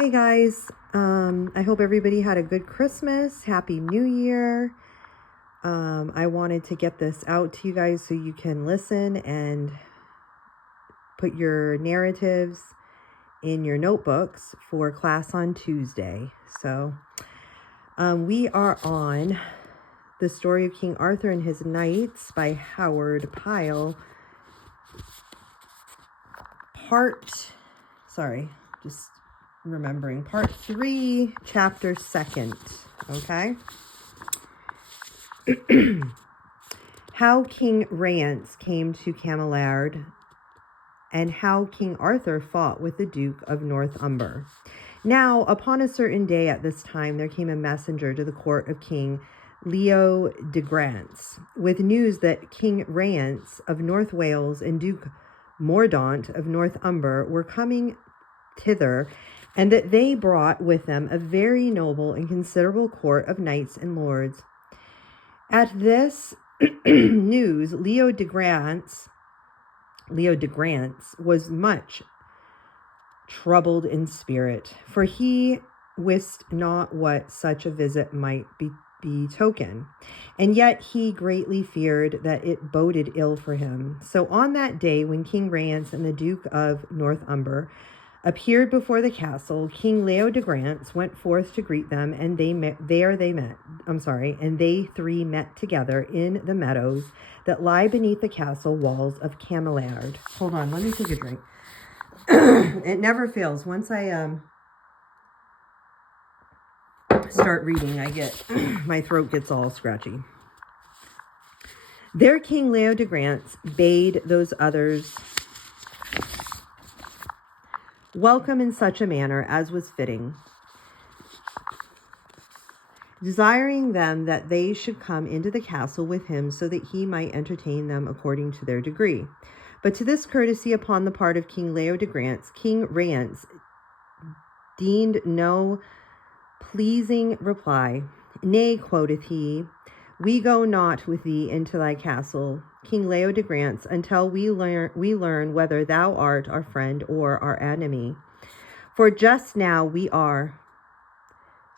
Hey guys, I hope everybody had a good Christmas. Happy New Year. I wanted to get this out to you guys so you can listen and put your narratives in your notebooks for class on Tuesday. So we are on The Story of King Arthur and His Knights by Howard Pyle. Part 3, chapter 2. Okay. How King Rience came to Cameliard, and how King Arthur fought with the Duke of Northumber. Now, upon a certain day at this time, there came a messenger to the court of King Leodegrance, with news that King Rience of North Wales and Duke Mordaunt of Northumber were coming thither, and that they brought with them a very noble and considerable court of knights and lords. At this news, Leodegrance was much troubled in spirit, for he wist not what such a visit might betoken, and yet he greatly feared that it boded ill for him. So on that day, when King Rience and the Duke of Northumber appeared before the castle, King Leodegrance went forth to greet them, and they three met together in the meadows that lie beneath the castle walls of Cameliard. Hold on, let me take a drink. It never fails. Once I start reading, my throat gets all scratchy. There King Leodegrance bade those others welcome in such a manner as was fitting, desiring them that they should come into the castle with him, so that he might entertain them according to their degree. But to this courtesy upon the part of King Leodegrance, King Rience deigned no pleasing reply. Nay, quoth he, we go not with thee into thy castle, King Leodegrance, until we learn whether thou art our friend or our enemy. For just now we are,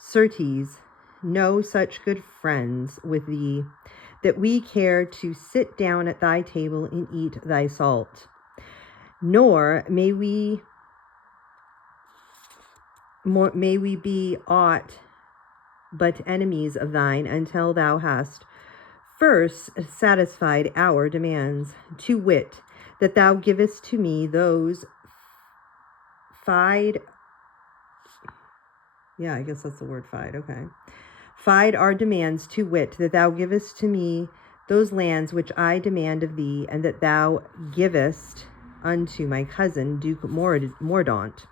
certes, no such good friends with thee, that we care to sit down at thy table and eat thy salt. Nor may we be aught but enemies of thine, until thou hast first satisfied our demands, to wit, that thou givest to me those fide our demands, to wit, that thou givest to me those lands which I demand of thee, and that thou givest unto my cousin Duke Mordaunt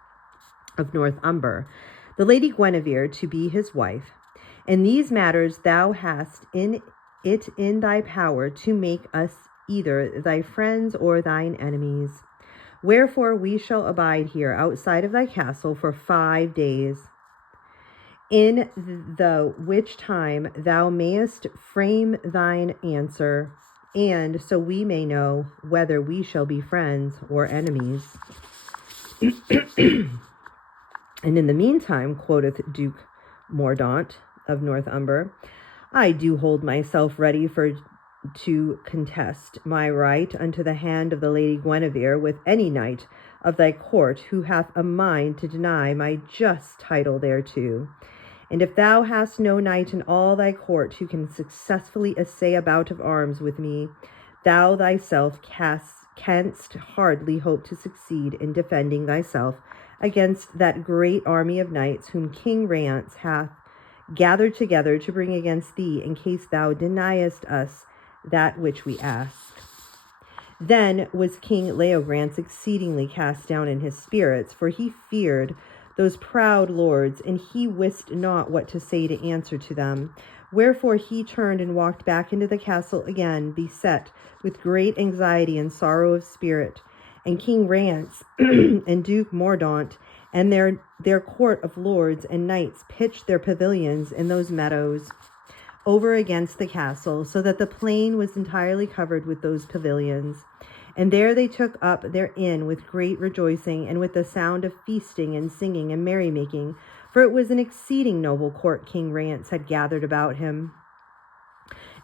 of Northumber the Lady Guinevere to be his wife. In these matters thou hast in thy power to make us either thy friends or thine enemies. Wherefore we shall abide here outside of thy castle for 5 days, in the which time thou mayest frame thine answer, and so we may know whether we shall be friends or enemies. And in the meantime, quoth Duke Mordaunt of Northumber, I do hold myself ready to contest my right unto the hand of the Lady Guinevere with any knight of thy court who hath a mind to deny my just title thereto. And if thou hast no knight in all thy court who can successfully essay a bout of arms with me, thou thyself canst hardly hope to succeed in defending thyself against that great army of knights whom King Rience hath gathered together to bring against thee, in case thou deniest us that which we ask. Then was King Leodegrance exceedingly cast down in his spirits, for he feared those proud lords, and he wist not what to say to answer to them. Wherefore he turned and walked back into the castle again, beset with great anxiety and sorrow of spirit. And King Rience and Duke Mordaunt and their court of lords and knights pitched their pavilions in those meadows over against the castle, so that the plain was entirely covered with those pavilions. And there they took up their inn with great rejoicing, and with the sound of feasting and singing and merrymaking, for it was an exceeding noble court King Rience had gathered about him.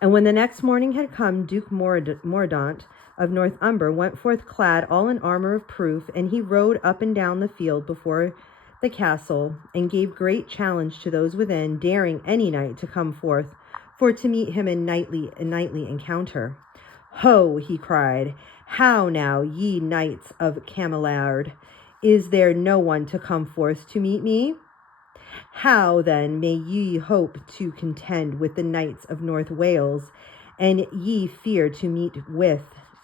And when the next morning had come, Duke Mordaunt of North Umber went forth clad all in armor of proof, and he rode up and down the field before the castle, and gave great challenge to those within, daring any knight to come forth, for to meet him in knightly encounter. Ho, he cried, how now, ye knights of Cameliard, is there no one to come forth to meet me? How then may ye hope to contend with the knights of North Wales, and ye fear to meet with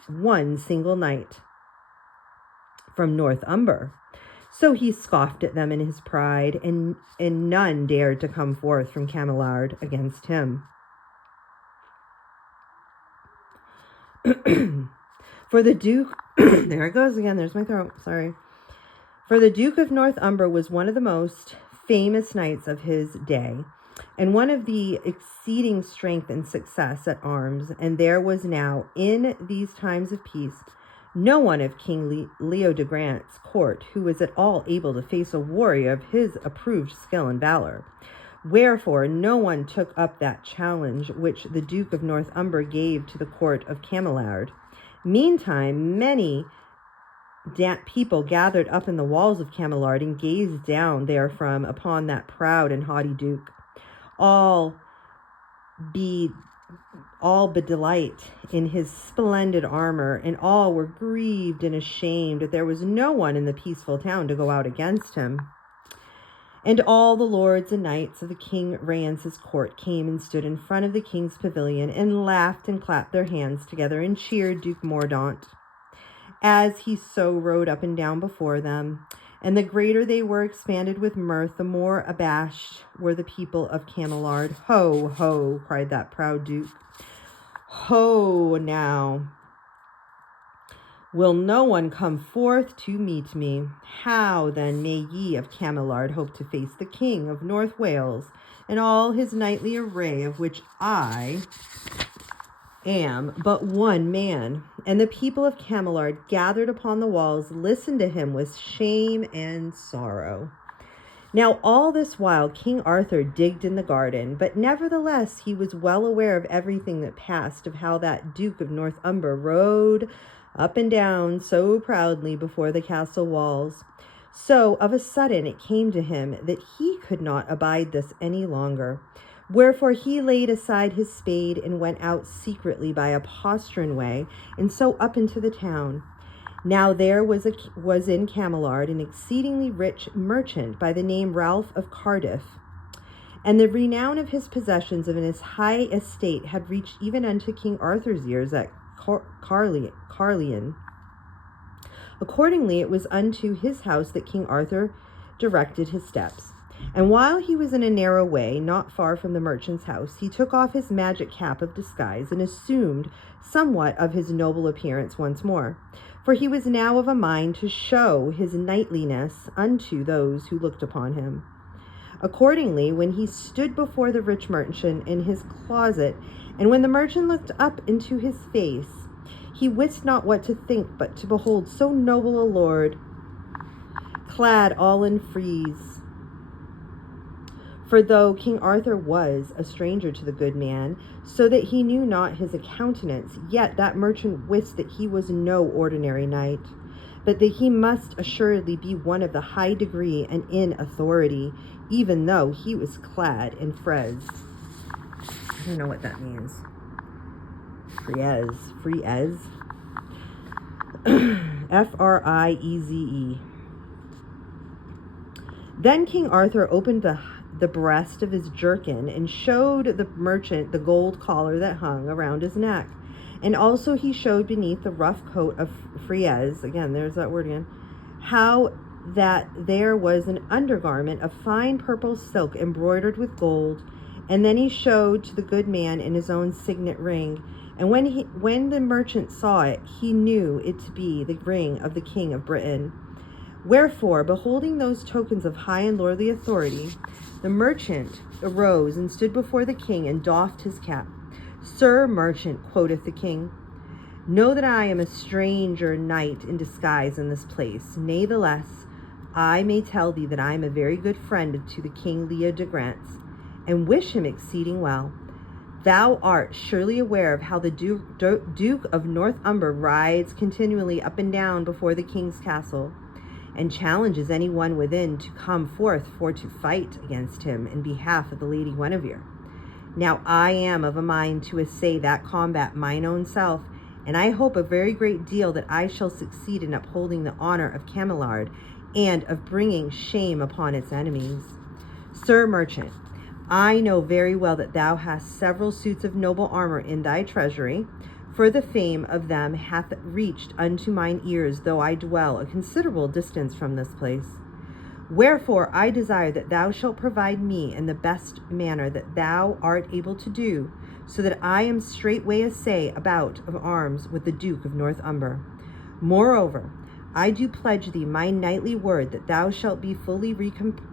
one single knight from North Umber? So he scoffed at them in his pride, and none dared to come forth from Cameliard against him. For the Duke, there it goes again, there's my throat, sorry. For the Duke of North Umber was one of the most famous knights of his day, and one of the exceeding strength and success at arms, and there was now, in these times of peace, no one of King Leo de Grant's court who was at all able to face a warrior of his approved skill and valor. Wherefore no one took up that challenge which the Duke of North Umber gave to the court of Cameliard. Meantime, many people gathered up in the walls of Cameliard and gazed down therefrom upon that proud and haughty duke, all bedelight in his splendid armor, and all were grieved and ashamed that there was no one in the peaceful town to go out against him. And all the lords and knights of the King Rience's court came and stood in front of the king's pavilion, and laughed and clapped their hands together, and cheered Duke Mordaunt as he so rode up and down before them. And the greater they were expanded with mirth, the more abashed were the people of Cameliard. Ho, ho, cried that proud duke. Ho, now, will no one come forth to meet me? How then may ye of Cameliard hope to face the King of North Wales and all his knightly array, of which I am but one man? And the people of Cameliard, gathered upon the walls, listened to him with shame and sorrow. Now all this while King Arthur digged in the garden, but nevertheless he was well aware of everything that passed, of how that Duke of North Umber rode up and down so proudly before the castle walls. So of a sudden it came to him that he could not abide this any longer. Wherefore he laid aside his spade and went out secretly by a postern way, and so up into the town. Now there was in Cameliard an exceedingly rich merchant by the name Ralph of Cardiff, and the renown of his possessions and his high estate had reached even unto King Arthur's ears at Carlion. Accordingly it was unto his house that King Arthur directed his steps. And while he was in a narrow way, not far from the merchant's house, he took off his magic cap of disguise and assumed somewhat of his noble appearance once more. For he was now of a mind to show his knightliness unto those who looked upon him. Accordingly, when he stood before the rich merchant in his closet, and when the merchant looked up into his face, he wist not what to think but to behold so noble a lord, clad all in frieze. For though King Arthur was a stranger to the good man, so that he knew not his countenance, yet that merchant wist that he was no ordinary knight, but that he must assuredly be one of the high degree and in authority, even though he was clad in frieze. I don't know what that means. Frieze. Frieze. Then King Arthur opened the breast of his jerkin and showed the merchant the gold collar that hung around his neck. And also he showed beneath the rough coat of frieze, again, there's that word again, how that there was an undergarment of fine purple silk embroidered with gold. And then he showed to the good man in his own signet ring. And when the merchant saw it, he knew it to be the ring of the King of Britain. Wherefore, beholding those tokens of high and lordly authority, the merchant arose and stood before the king and doffed his cap. Sir merchant, quoth the king, Know that I am a stranger knight in disguise in this place. Natheless, I may tell thee that I am a very good friend to the King Leo de Grance, and wish him exceeding well. Thou art surely aware of how the Duke of Northumber rides continually up and down before the king's castle, and challenges any one within to come forth for to fight against him in behalf of the Lady Guinevere. Now I am of a mind to essay that combat mine own self, and I hope a very great deal that I shall succeed in upholding the honor of Cameliard, and of bringing shame upon its enemies. Sir Merchant, I know very well that thou hast several suits of noble armor in thy treasury, for the fame of them hath reached unto mine ears, though I dwell a considerable distance from this place. Wherefore I desire that thou shalt provide me in the best manner that thou art able to do, so that I am straightway assay about of arms with the Duke of Northumber. Moreover, I do pledge thee my knightly word that thou shalt be fully recompensed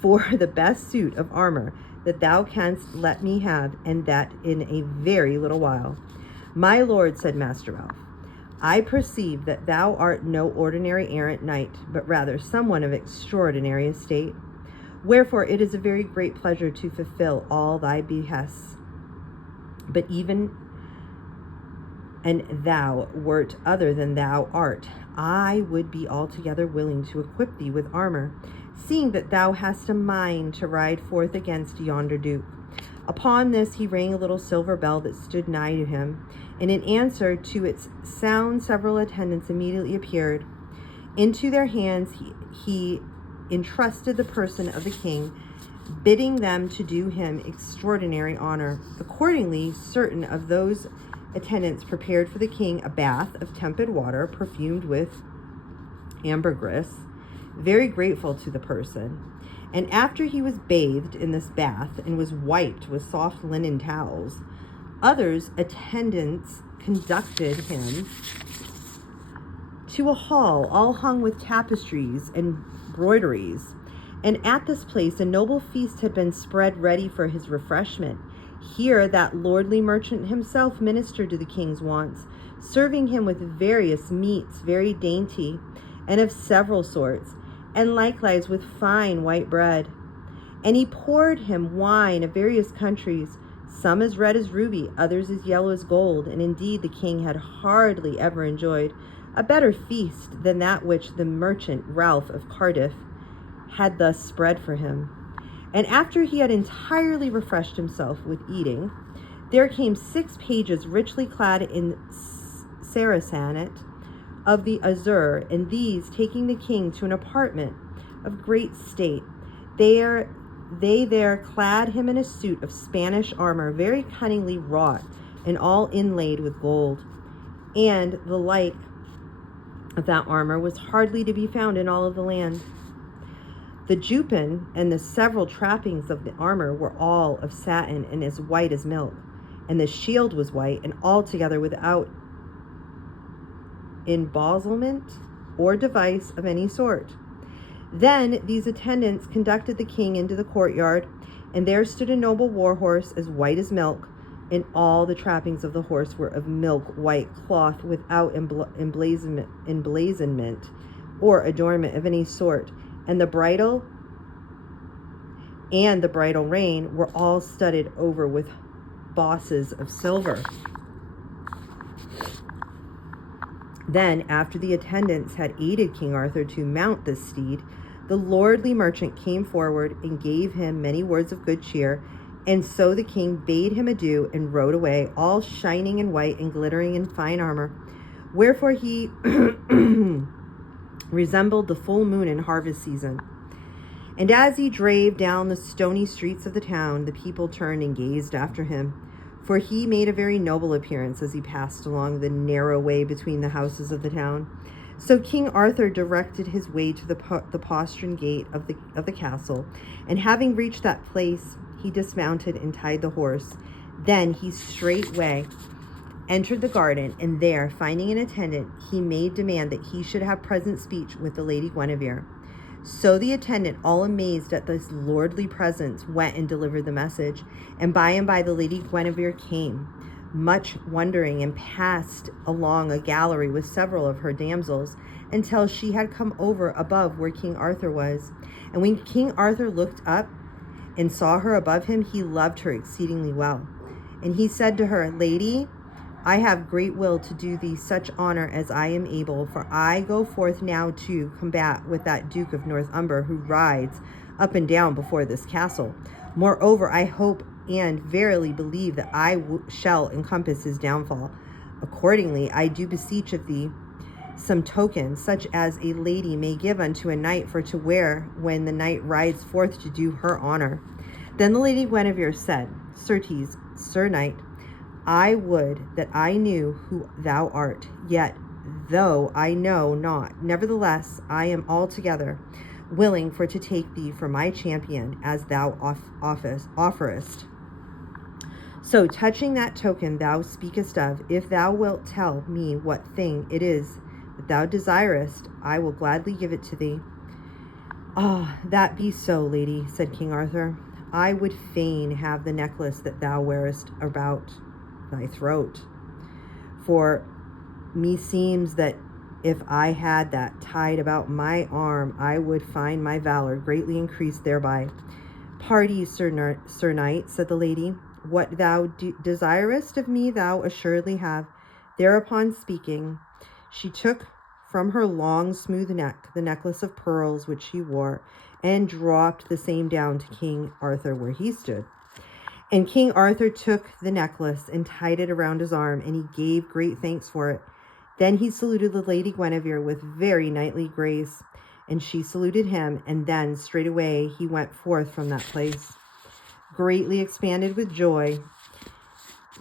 for the best suit of armor that thou canst let me have, and that in a very little while. My lord, said Master Ralph, I perceive that thou art no ordinary errant knight, but rather someone of extraordinary estate. Wherefore it is a very great pleasure to fulfill all thy behests. But even and thou wert other than thou art, I would be altogether willing to equip thee with armor, seeing that thou hast a mind to ride forth against yonder duke. Upon this he rang a little silver bell that stood nigh to him, and in answer to its sound several attendants immediately appeared. Into their hands he entrusted the person of the king, bidding them to do him extraordinary honor. Accordingly, certain of those attendants prepared for the king a bath of tepid water perfumed with ambergris, very grateful to the person. And after he was bathed in this bath and was wiped with soft linen towels, others attendants conducted him to a hall all hung with tapestries and broideries. And at this place a noble feast had been spread ready for his refreshment. Here that lordly merchant himself ministered to the king's wants, serving him with various meats, very dainty, and of several sorts, and likewise with fine white bread. And he poured him wine of various countries, some as red as ruby, others as yellow as gold. And indeed the king had hardly ever enjoyed a better feast than that which the merchant Ralph of Cardiff had thus spread for him. And after he had entirely refreshed himself with eating, there came 6 pages richly clad in saracenet of the azure, and these, taking the king to an apartment of great state, they there clad him in a suit of Spanish armor, very cunningly wrought, and all inlaid with gold. And the like of that armor was hardly to be found in all of the land. The jupon and the several trappings of the armor were all of satin and as white as milk, and the shield was white, and altogether without embozzlement or device of any sort. Then these attendants conducted the king into the courtyard, and there stood a noble war horse as white as milk, and all the trappings of the horse were of milk white cloth, without emblazonment or adornment of any sort. And the bridle and the bridle rein were all studded over with bosses of silver. Then, after the attendants had aided King Arthur to mount this steed, the lordly merchant came forward and gave him many words of good cheer. And so the king bade him adieu and rode away, all shining in white and glittering in fine armor. Wherefore he resembled the full moon in harvest season. And as he drave down the stony streets of the town, the people turned and gazed after him, for he made a very noble appearance as he passed along the narrow way between the houses of the town. So King Arthur directed his way to the postern gate of the castle, and having reached that place, he dismounted and tied the horse. Then he straightway entered the garden, and there, finding an attendant, he made demand that he should have present speech with the Lady Guinevere. So the attendant, all amazed at this lordly presence, went and delivered the message. And by the Lady Guinevere came, much wondering, and passed along a gallery with several of her damsels, until she had come over above where King Arthur was. And when King Arthur looked up and saw her above him, he loved her exceedingly well. And he said to her, Lady, I have great will to do thee such honor as I am able, for I go forth now to combat with that Duke of Northumber, who rides up and down before this castle. Moreover, I hope and verily believe that I shall encompass his downfall. Accordingly, I do beseech of thee some token, such as a lady may give unto a knight for to wear when the knight rides forth to do her honor. Then the Lady Guinevere said, Certes, Sir Knight, I would that I knew who thou art, yet though I know not, nevertheless I am altogether willing for to take thee for my champion, as thou offerest. So touching that token thou speakest of, if thou wilt tell me what thing it is that thou desirest, I will gladly give it to thee. Ah, that be so, lady, said King Arthur. I would fain have the necklace that thou wearest about thy throat. For meseems that if I had that tied about my arm, I would find my valor greatly increased thereby. Pardie, Sir Knight, said the lady, what thou desirest of me thou assuredly have. Thereupon speaking, she took from her long smooth neck the necklace of pearls which she wore, and dropped the same down to King Arthur where he stood. And King Arthur took the necklace and tied it around his arm, and he gave great thanks for it. Then he saluted the Lady Guinevere with very knightly grace, and she saluted him, and then straightway he went forth from that place, greatly expanded with joy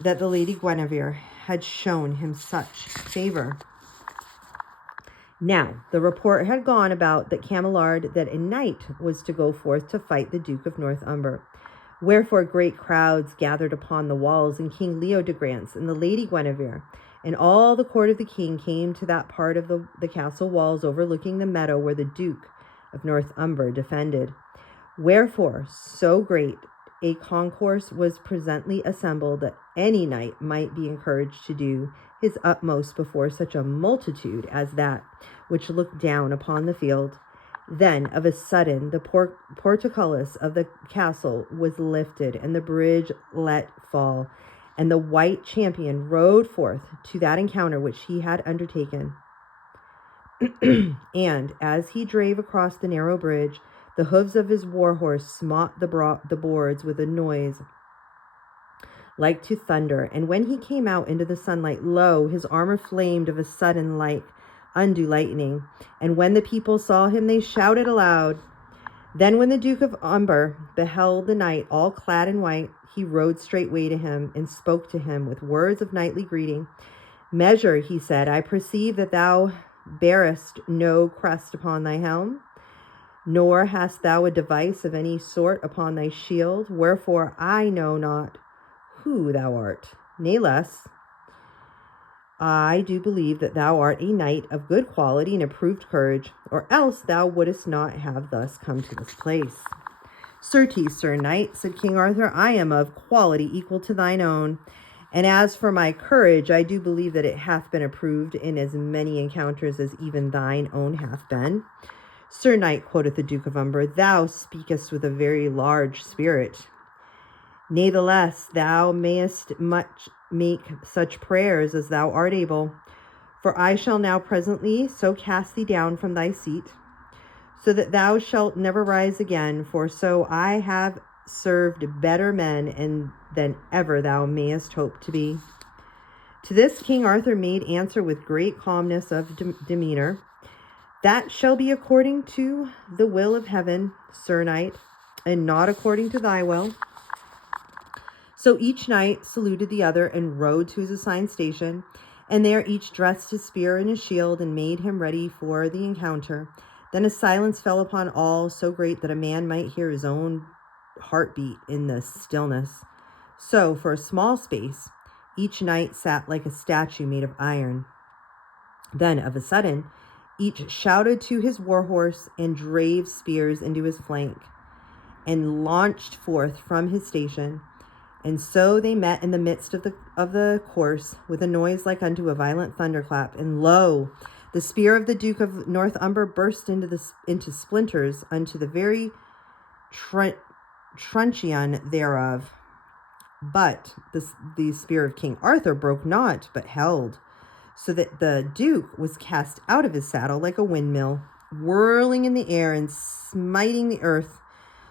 that the Lady Guinevere had shown him such favor. Now the report had gone about that Camelard that a knight was to go forth to fight the Duke of Northumber. Wherefore great crowds gathered upon the walls, and King Leodegrance and the Lady Guinevere and all the court of the king came to that part of the castle walls overlooking the meadow where the Duke of Northumber defended. Wherefore so great a concourse was presently assembled that any knight might be encouraged to do his utmost before such a multitude as that which looked down upon the field. Then of a sudden the portcullis of the castle was lifted, and the bridge let fall, and the white champion rode forth to that encounter which he had undertaken. And as he drave across the narrow bridge, the hoofs of his war horse smote the boards with a noise like to thunder. And when he came out into the sunlight, lo, his armor flamed of a sudden like unto lightning. And when the people saw him, they shouted aloud. Then when the Duke of Umber beheld the knight all clad in white, he rode straightway to him and spoke to him with words of knightly greeting. Measure, he said, I perceive that thou bearest no crest upon thy helm, nor hast thou a device of any sort upon thy shield, wherefore I know not who thou art. Nay less, I do believe that thou art a knight of good quality and approved courage, or else thou wouldest not have thus come to this place. Certes, Sir Knight, said King Arthur, I am of quality equal to thine own. And as for my courage, I do believe that it hath been approved in as many encounters as even thine own hath been. Sir Knight, quoth the Duke of Umber, thou speakest with a very large spirit. Natheless, thou mayest much make such prayers as thou art able. For I shall now presently so cast thee down from thy seat, so that thou shalt never rise again, for so I have served better men and than ever thou mayest hope to be. To this King Arthur made answer with great calmness of demeanor, that shall be according to the will of heaven, Sir Knight, and not according to thy will. So each knight saluted the other and rode to his assigned station, and there each dressed his spear and his shield and made him ready for the encounter. Then a silence fell upon all, so great that a man might hear his own heartbeat in the stillness. So for a small space, each knight sat like a statue made of iron. Then of a sudden, Each shouted to his war horse and drave spears into his flank and launched forth from his station. And so they met in the midst of the course with a noise like unto a violent thunderclap. And lo, the spear of the Duke of Northumber burst into splinters unto the very truncheon thereof. But the spear of King Arthur broke not, but held, so that the Duke was cast out of his saddle like a windmill, whirling in the air and smiting the earth,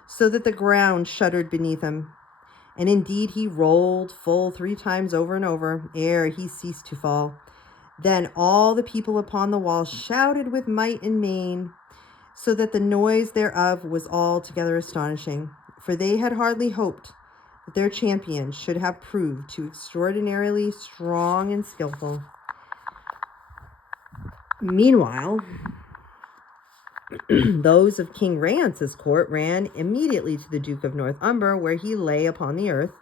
so that the ground shuddered beneath him. And indeed he rolled full 3 times over and over, ere he ceased to fall. Then all the people upon the wall shouted with might and main, so that the noise thereof was altogether astonishing, for they had hardly hoped that their champion should have proved too extraordinarily strong and skillful. Meanwhile, those of King Rience's court ran immediately to the Duke of Northumber, where he lay upon the earth,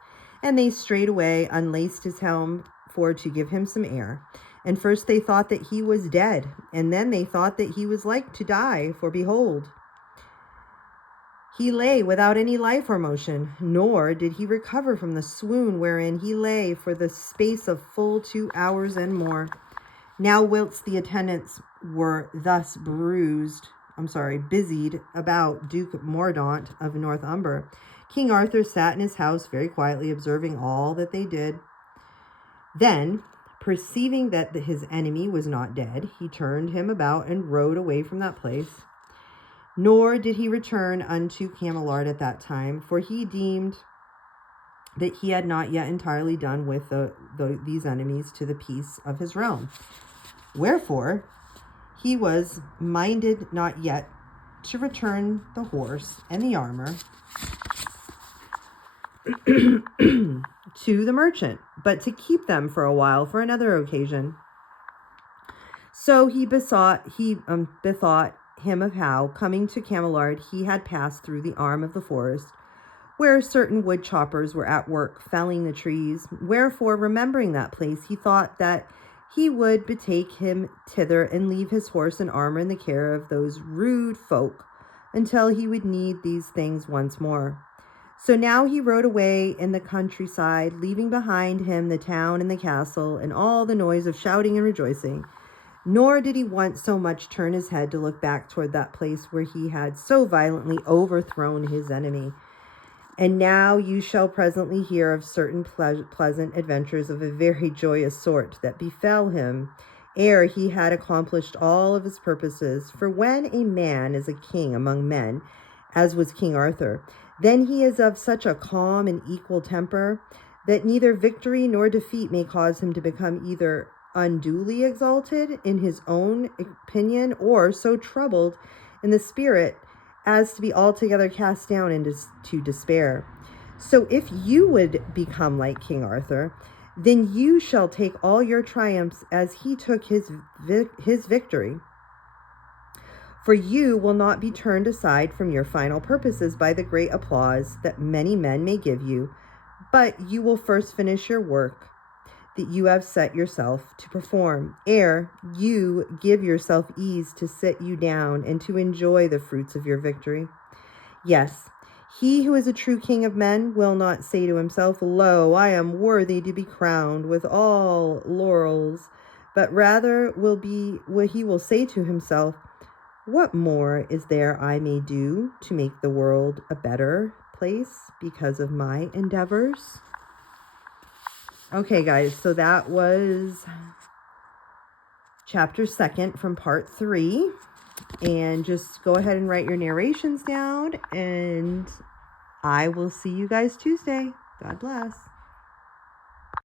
and they straightway unlaced his helm for to give him some air. And first they thought that he was dead, and then they thought that he was like to die, for behold, he lay without any life or motion, nor did he recover from the swoon wherein he lay for the space of full 2 hours and more. Now whilst the attendants were thus busied about Duke Mordaunt of Northumber, King Arthur sat in his house very quietly, observing all that they did. Then, perceiving that his enemy was not dead, he turned him about and rode away from that place. Nor did he return unto Camelard at that time, for he deemed that he had not yet entirely done with these enemies to the peace of his realm. Wherefore, he was minded not yet to return the horse and the armor to the merchant, but to keep them for a while for another occasion. So he bethought him of how, coming to Camelard, he had passed through the arm of the forest, where certain wood choppers were at work felling the trees. Wherefore, remembering that place, he thought that he would betake him thither and leave his horse and armor in the care of those rude folk until he would need these things once more. So now he rode away in the countryside, leaving behind him the town and the castle and all the noise of shouting and rejoicing. Nor did he once so much turn his head to look back toward that place where he had so violently overthrown his enemy. And now you shall presently hear of certain pleasant adventures of a very joyous sort that befell him ere he had accomplished all of his purposes. For when a man is a king among men, as was King Arthur, then he is of such a calm and equal temper that neither victory nor defeat may cause him to become either unduly exalted in his own opinion or so troubled in the spirit as to be altogether cast down into despair. So if you would become like King Arthur, then you shall take all your triumphs as he took his victory. For you will not be turned aside from your final purposes by the great applause that many men may give you, but you will first finish your work that you have set yourself to perform, ere you give yourself ease to sit you down and to enjoy the fruits of your victory. Yes, he who is a true king of men will not say to himself, Lo, I am worthy to be crowned with all laurels, but rather he will say to himself, what more is there I may do to make the world a better place because of my endeavors? Okay, guys, so that was chapter 2 from part 3. And just go ahead and write your narrations down, and I will see you guys Tuesday. God bless.